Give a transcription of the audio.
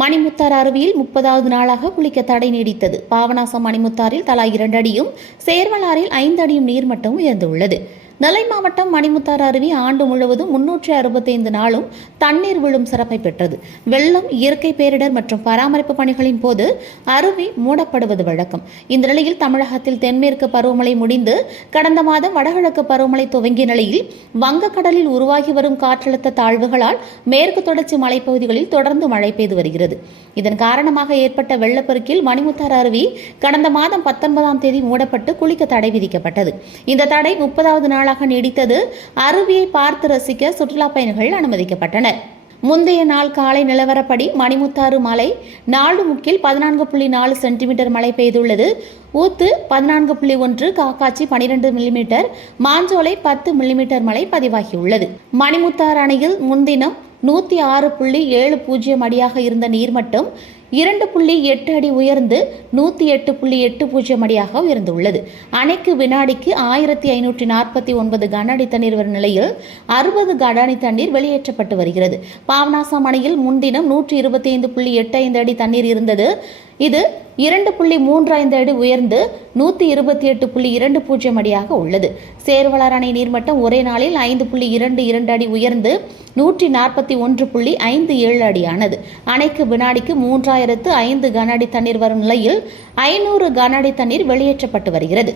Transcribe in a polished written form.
மணிமுத்தாறு அருவியில் 30வது நாளாக குளிக்க தடை நீடித்தது. பாபநாசம் மணிமுத்தாறில் தலா 2 அடியும், சேர்வலாறில் 5 அடியும் நீர்மட்டம் உயர்ந்துள்ளது. நெல்லை மாவட்டம் மணிமுத்தாறு அருவி ஆண்டு முழுவதும் 365 நாளும் தண்ணீர் விழும் சிறப்பை பெற்றது. வெள்ளம், இயற்கை பேரிடர் மற்றும் பராமரிப்பு பணிகளின் போது அருவி மூடப்படுவது வழக்கம். இந்த நிலையில் தமிழகத்தில் தென்மேற்கு பருவமழை முடிந்து கடந்த மாதம் வடகிழக்கு பருவமழை துவங்கிய நிலையில் வங்கக்கடலில் உருவாகி வரும் காற்றழுத்த தாழ்வுகளால் மேற்கு தொடர்ச்சி மலைப்பகுதிகளில் தொடர்ந்து மழை பெய்து வருகிறது. இதன் காரணமாக ஏற்பட்ட வெள்ளப்பெருக்கில் மணிமுத்தாறு அருவி கடந்த மாதம் 19ஆம் தேதி மூடப்பட்டு குளிக்க தடை விதிக்கப்பட்டது. இந்த தடை 30வது நாளாக நீடித்தது. அருவியை பார்த்து ரசிக்க சுற்றுலா பயணிகள் அனுமதிக்கப்பட்டனர். முந்தைய நாள் காலை நிலவரப்படி மணிமுத்தாறு மலை நாளுமுக்கில் 14.4 சென்டிமீட்டர் மழை பெய்துள்ளது. ஊத்து 14.1, காக்காட்சி 12 மில்லிமீட்டர், மாஞ்சோலை 10 மில்லிமீட்டர் மழை பதிவாகியுள்ளது. மணிமுத்தாறு அணையில் முன்தினம் 106.70 அடியாக இருந்த நீர்மட்டம் 2.8 அடி உயர்ந்து 108.80 அடியாக உயர்ந்துள்ளது. அணைக்கு வினாடிக்கு 1549 கன அடி தண்ணீர் வரும் நிலையில் 60 கன அடி தண்ணீர் வெளியேற்றப்பட்டு வருகிறது. பாபநாசம் அணையில் முன்தினம் 125.85 அடி தண்ணீர் இருந்தது. இது 2.35 அடி உயர்ந்து 128.20 அடியாக உள்ளது. சேர்வலார் அணை நீர்மட்டம் ஒரே நாளில் 5.22 அடி உயர்ந்து 141.57 அடியானது. அணைக்கு வினாடிக்கு 3005 கன அடி தண்ணீர் வரும் நிலையில் 500 கன அடி தண்ணீர் வெளியேற்றப்பட்டு வருகிறது.